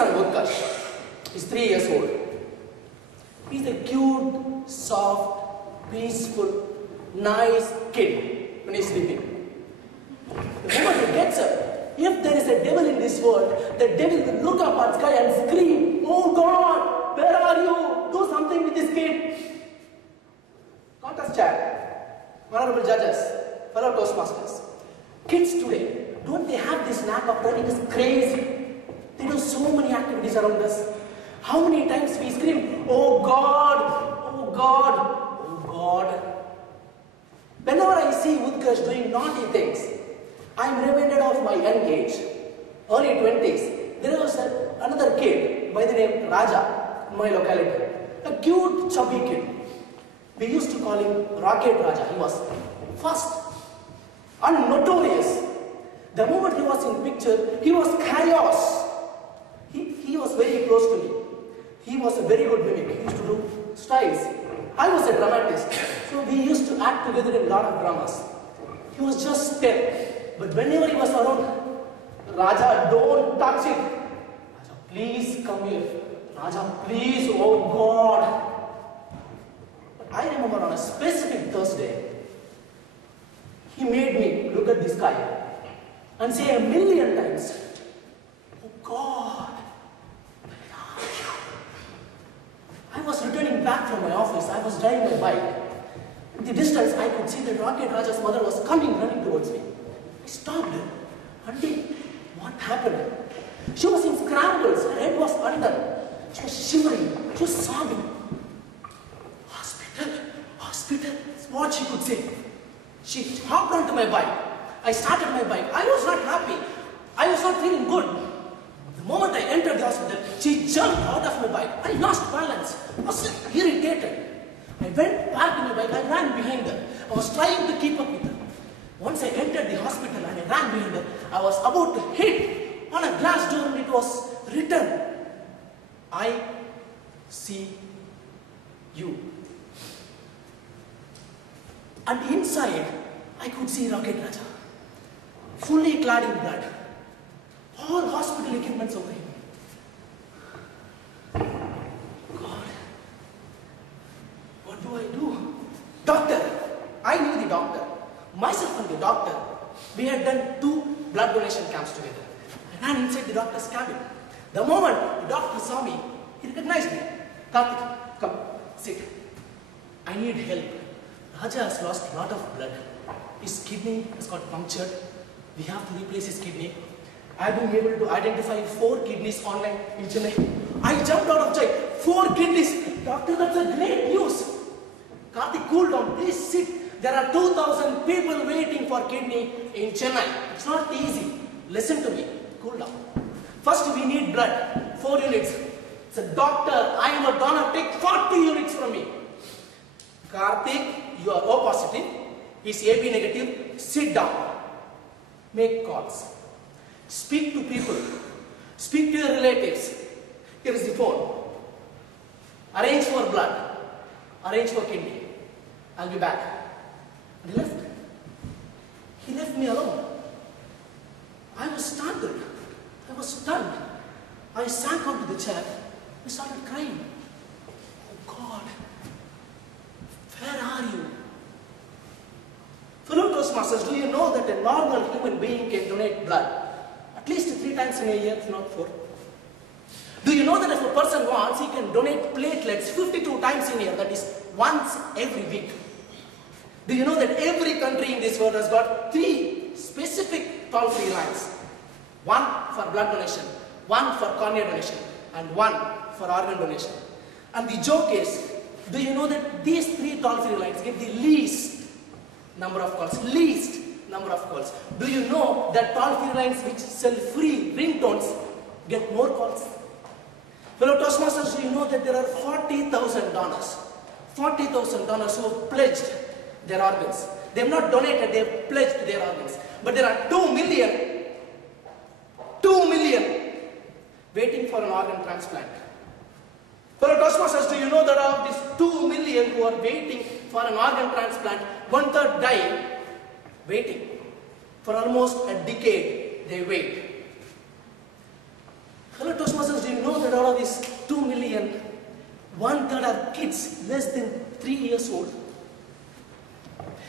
son Utkarsh is 3 years old. He's a cute, soft, peaceful, nice kid when he's sleeping. The moment he gets up, if there is a devil in this world, the devil will look up at sky and scream, "Oh God, where are you? Do something with this kid." Contest chat, honorable judges, fellow Toastmasters. Kids today, don't they have this knack of learning? It is crazy. They do so many activities around us. How many times we scream, "Oh God, oh God, oh God." Whenever I see Utkarsh doing naughty things, I am reminded of my young age, early 20s. There was another kid by the name Raja in my locality. A cute, chubby kid. We used to call him Rocket Raja. He was fast and notorious. The moment he was in picture, he was chaos. He was very close to me. He was a very good mimic. He used to do styles. I was a dramatist, so we used to act together in a lot of dramas. He was just 10. But whenever he was around, "Raja, don't touch it. Raja, please come here. Raja, please, oh God." But I remember on a specific Thursday, he made me look at the sky and say a million times, "Oh God, where are you?" I was returning back from my office. I was driving my bike. In the distance, I could see that Rocket Raja's mother was coming, running towards me. I stopped her. "Auntie, what happened?" She was in scrambles. Her head was undone. She was shivering. She was sobbing. "Hospital, hospital," is what she could say. She hopped onto my bike. I started my bike. I was not happy. I was not feeling good. The moment I entered the hospital, she jumped out of my bike. I lost balance. I was irritated. I went back to my bike. I ran behind her. I was trying to keep up with her. Once I entered the hospital and I ran behind her, I was about to hit on a glass door and it was written, "I see you." And inside, I could see Rocket Raja, fully clad in blood. All hospital equipments over him. God, what do I do? Doctor, I knew the doctor. Myself and the doctor, we had done 2 blood donation camps together. I ran inside the doctor's cabin. The moment the doctor saw me, he recognized me. "Karthik, come, sit. I need help. Raja has lost a lot of blood. His kidney has got punctured. We have to replace his kidney. I've been able to identify 4 kidneys online in Chennai." I jumped out of joy. 4 kidneys. "Doctor, that's a great news." "Karthik, cool down. Please sit. There are 2,000 people waiting for kidney in Chennai. It's not easy. Listen to me. Cool down. First, we need blood. 4 units. I said, "Doctor, I am a donor. Take 40 units from me." "Karthik, you are O positive. He's AB negative. Sit down. Make calls. Speak to people. Speak to your relatives. Here is the phone. Arrange for blood. Arrange for kidney. I'll be back." And he left. He left me alone. I was startled. I was stunned. I sank onto the chair. I started crying. "Oh God, where are you?" Fellow Toastmasters, do you know that a normal human being can donate blood at least 3 times in a year, if not 4? Do you know that if a person wants, he can donate platelets 52 times in a year, that is once every week? Do you know that every country in this world has got 3 specific toll-free lines? 1 for blood donation, 1 for cornea donation, and 1 for organ donation. And the joke is, do you know that these 3 toll-free lines get the least number of calls? Least number of calls. Do you know that toll-free lines which sell free ringtones get more calls? Fellow Toastmasters, do you know that there are 40,000 donors? 40,000 donors who have pledged their organs. They have not donated, they have pledged their organs. But there are 2 million waiting for an organ transplant. Fellow Toastmasters, do you know that of these 2 million who are waiting for an organ transplant, 1/3 die waiting. For almost a decade, they wait. Fellow Toastmasters, do you know that out of these 2 million, 1/3 are kids less than 3 years old?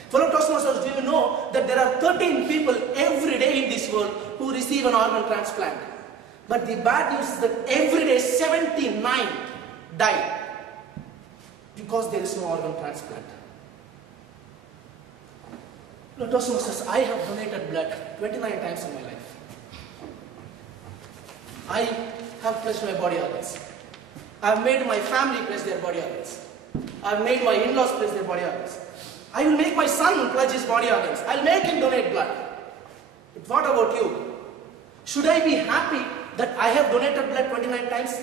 Fellow Toastmasters, do you know that there are 13 people every day in this world who receive an organ transplant? But the bad news is that every day 79 die because there is no organ transplant. Fellow Toastmasters, I have donated blood 29 times in my life. I have pledged my body organs. I have made my family pledge their body organs. I have made my in-laws pledge their body organs. I will make my son pledge his body organs. I will make him donate blood. But what about you? Should I be happy that I have donated blood 29 times?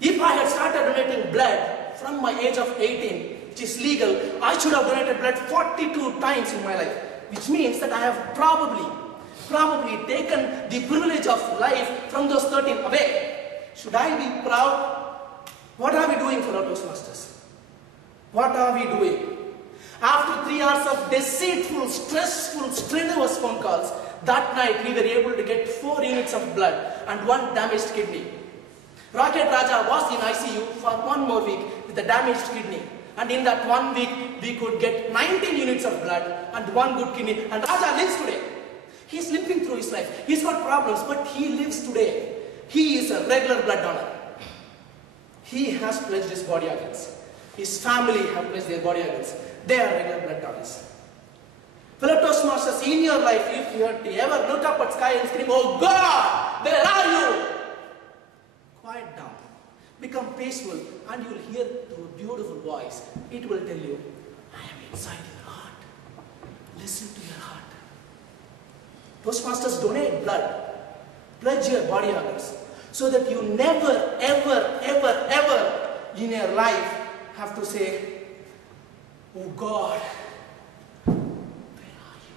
If I had started donating blood from my age of 18, which is legal, I should have donated blood 42 times in my life. Which means that I have probably taken the privilege of life from those 13 away. Should I be proud? What are we doing, fellow Toastmasters? What are we doing? After 3 hours of deceitful, stressful, strenuous phone calls, that night we were able to get 4 units of blood and 1 damaged kidney. Rocket Raja was in ICU for 1 more week with a damaged kidney. And in that 1 week, we could get 19 units of blood and 1 good kidney. And Raja lives today. He's limping through his life. He's got problems, but he lives today. He is a regular blood donor. He has pledged his body organs. His family have pledged their body organs. They are regular blood donors. Fellow Toastmasters, in your life, if you ever look up at sky and scream, "Oh God, where are you?" Quiet down. Become peaceful, and you will hear through a beautiful voice. It will tell you, "I am inside your heart. Listen to your heart." Toastmasters, donate blood. Pledge your body organs so that you never, ever, ever, ever in your life have to say, "Oh God, where are you?"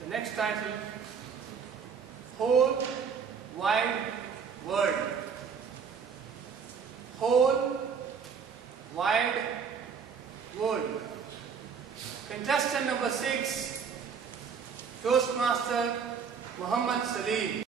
The next title, Whole Wide World. Whole Wide World. Contestant number 6, Toastmaster Muhammad Salim.